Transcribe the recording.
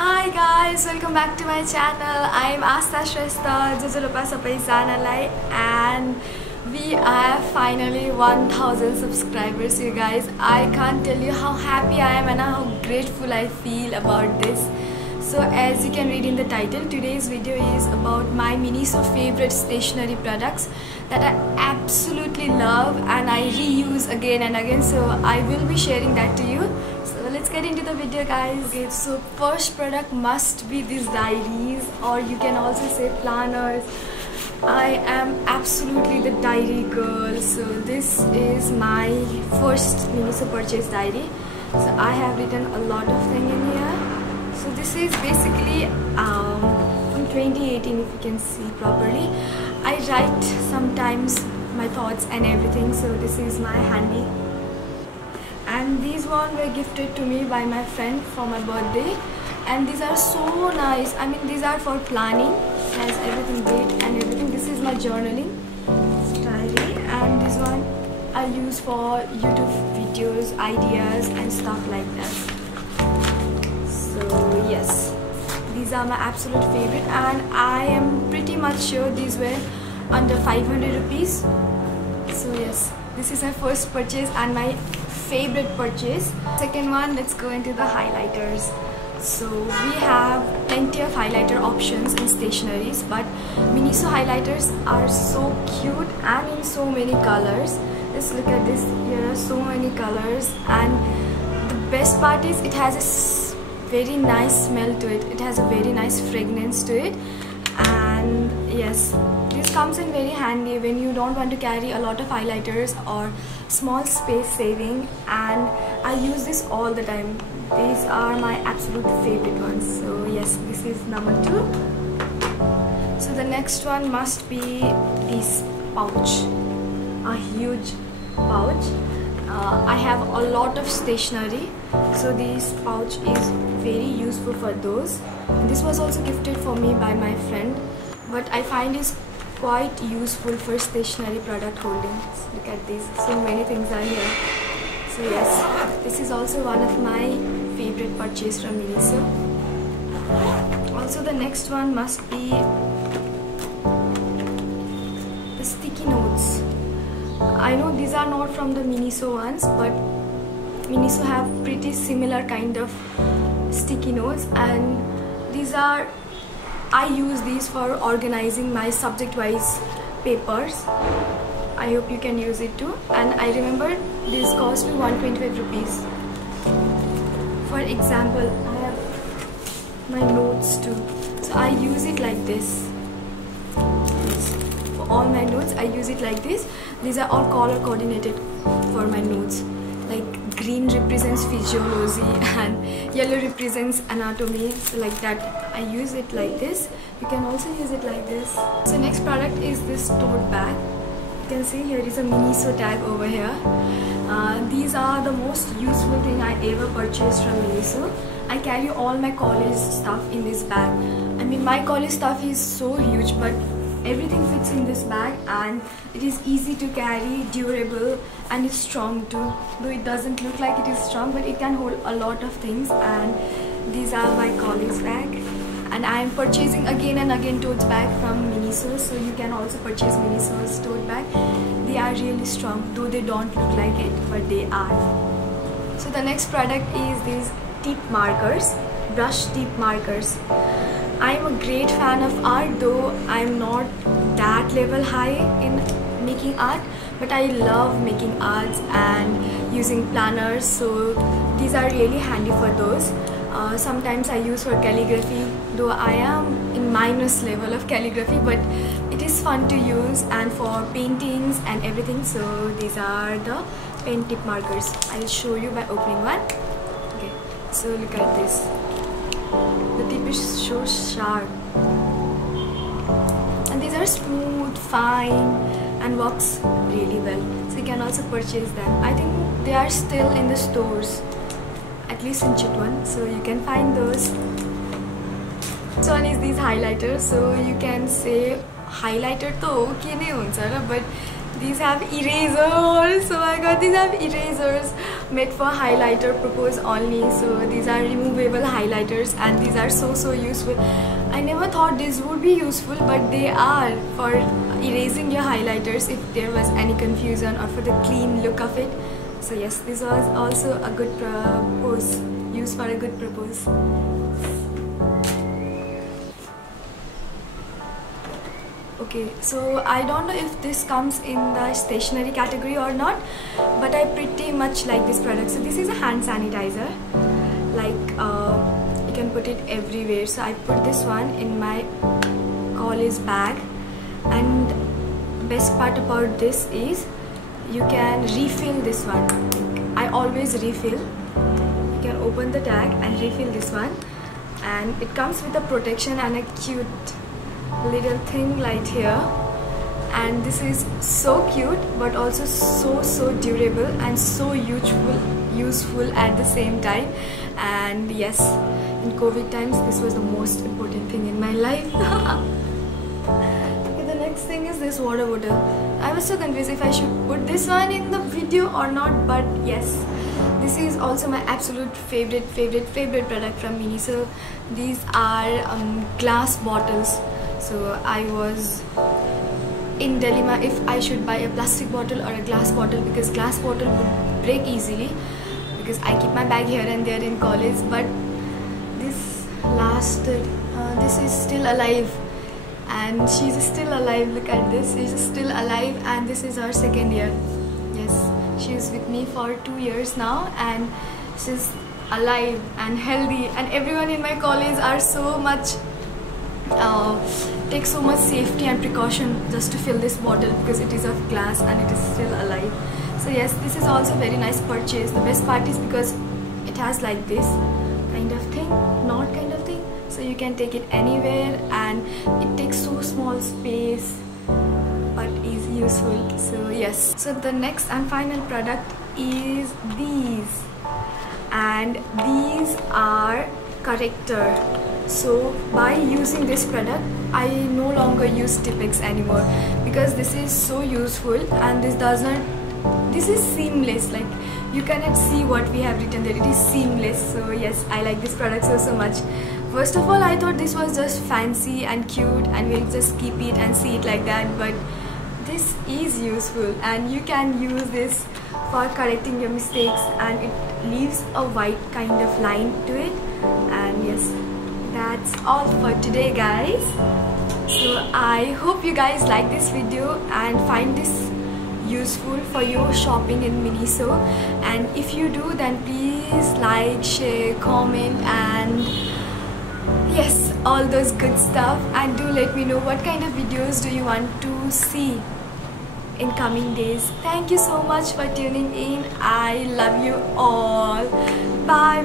Hi guys, welcome back to my channel. I am Asta Shrestha, Jajalopa Sapaizanalai, and we are finally 1000 subscribers, you guys. I can't tell you how happy I am and how grateful I feel about this. So as you can read in the title, today's video is about my Miniso favorite stationery products that I absolutely love and I reuse again and again. So I will be sharing that to you. So let's get into the video, guys. Okay, so first product must be these diaries, or you can also say planners. I am absolutely the diary girl. So this is my first Miniso purchase diary. So I have written a lot of things in here. So this is basically from 2018, if you can see properly. I write sometimes my thoughts and everything. So this is my handy. And these one were gifted to me by my friend for my birthday. And these are so nice. I mean, these are for planning. It has everything, date and everything. This is my journaling diary. And this one I use for YouTube videos, ideas and stuff like that. So yes, these are my absolute favorite, and I am pretty much sure these were under 500 rupees. So yes, this is my first purchase and my favorite purchase. Second one, let's go into the highlighters. So we have plenty of highlighter options in stationeries, but Miniso highlighters are so cute and in so many colors. Just look at this, here are so many colors, and the best part is it has a very nice smell to it. It has a very nice fragrance to it, and yes, this comes in very handy when you don't want to carry a lot of highlighters or small space saving, and I use this all the time. These are my absolute favorite ones. So yes, this is number 2. So the next one must be this pouch, a huge pouch. I have a lot of stationery, so this pouch is very useful for those. And this was also gifted for me by my friend, but I find is quite useful for stationery product holding. Look at this, so many things are here. So yes, this is also one of my favorite purchase from Miniso. Also the next one must be the sticky notes. I know these are not from the Miniso ones, but Miniso have pretty similar kind of sticky notes, and these are, I use these for organizing my subject-wise papers. I hope you can use it too. And I remember this cost me 125 rupees. For example, I have my notes too. So I use it like this. For all my notes, I use it like this. These are all color coordinated for my notes. Like green represents physiology and yellow represents anatomy. So like that, I use it like this. You can also use it like this. So next product is this tote bag. You can see here is a Miniso tag over here. These are the most useful thing I ever purchased from Miniso. I carry all my college stuff in this bag. I mean, my college stuff is so huge, but everything fits in this bag, and it is easy to carry, durable, and it's strong too. Though it doesn't look like it is strong, but it can hold a lot of things. And these are my college bag. And I am purchasing again and again tote bag from Miniso, so you can also purchase Miniso's tote bag. They are really strong, though they don't look like it, but they are. So the next product is these tip markers, brush tip markers. I am a great fan of art, though I am not that level high in making art, but I love making arts and using planners, so these are really handy for those. Sometimes I use for calligraphy, though I am in minus level of calligraphy, but it is fun to use, and for paintings and everything. So these are the pen tip markers. I'll show you by opening one. Okay, so look at this. The tip is so sharp, and these are smooth, fine, and works really well. So you can also purchase them. I think they are still in the stores, at least in Chitwan, so you can find those. So one is these highlighters. So you can say highlighter to okay nahi huncha ra, but these have erasers. Oh my god, these have erasers made for highlighter purpose only. So these are removable highlighters and these are so useful. I never thought this would be useful, but they are for erasing your highlighters if there was any confusion or for the clean look of it. So yes, this was also a good purpose, used for a good purpose. Okay, so I don't know if this comes in the stationery category or not, but I pretty much like this product. So this is a hand sanitizer, like you can put it everywhere. So I put this one in my college bag, and best part about this is you can refill this one. I always refill. You can open the tag and refill this one, and it comes with a protection and a cute little thing right here, and this is so cute but also so durable and so useful at the same time. And yes, in COVID times this was the most important thing in my life. Okay, the next thing is this water bottle. I was so confused if I should put this one in the video or not, but yes, this is also my absolute favorite product from Mini. So these are glass bottles. So I was in dilemma if I should buy a plastic bottle or a glass bottle, because glass bottle would break easily because I keep my bag here and there in college. But this lasted. This is still alive, and she's still alive. Look at this, she's still alive, and this is her second year. Yes, she's with me for 2 years now, and she's alive and healthy, and everyone in my college are so much take so much safety and precaution just to fill this bottle because it is of glass and it is still alive. So yes, this is also very nice purchase. The best part is because it has like this kind of thing, knot kind of thing, so you can take it anywhere and it takes so small space but is useful. So yes, so the next and final product is these, and these are corrector. So by using this product, I no longer use Tipp-Ex anymore because this is so useful, and this is seamless. Like you cannot see what we have written there. It is seamless. So yes, I like this product so much. First of all, I thought this was just fancy and cute and we'll just keep it and see it like that, but this is useful and you can use this for correcting your mistakes, and it leaves a white kind of line to it. And yes, that's all for today, guys. So I hope you guys like this video and find this useful for your shopping in Miniso, and if you do, then please like, share, comment, and yes, all those good stuff. And do let me know what kind of videos do you want to see in coming days. Thank you so much for tuning in. I love you all. Bye.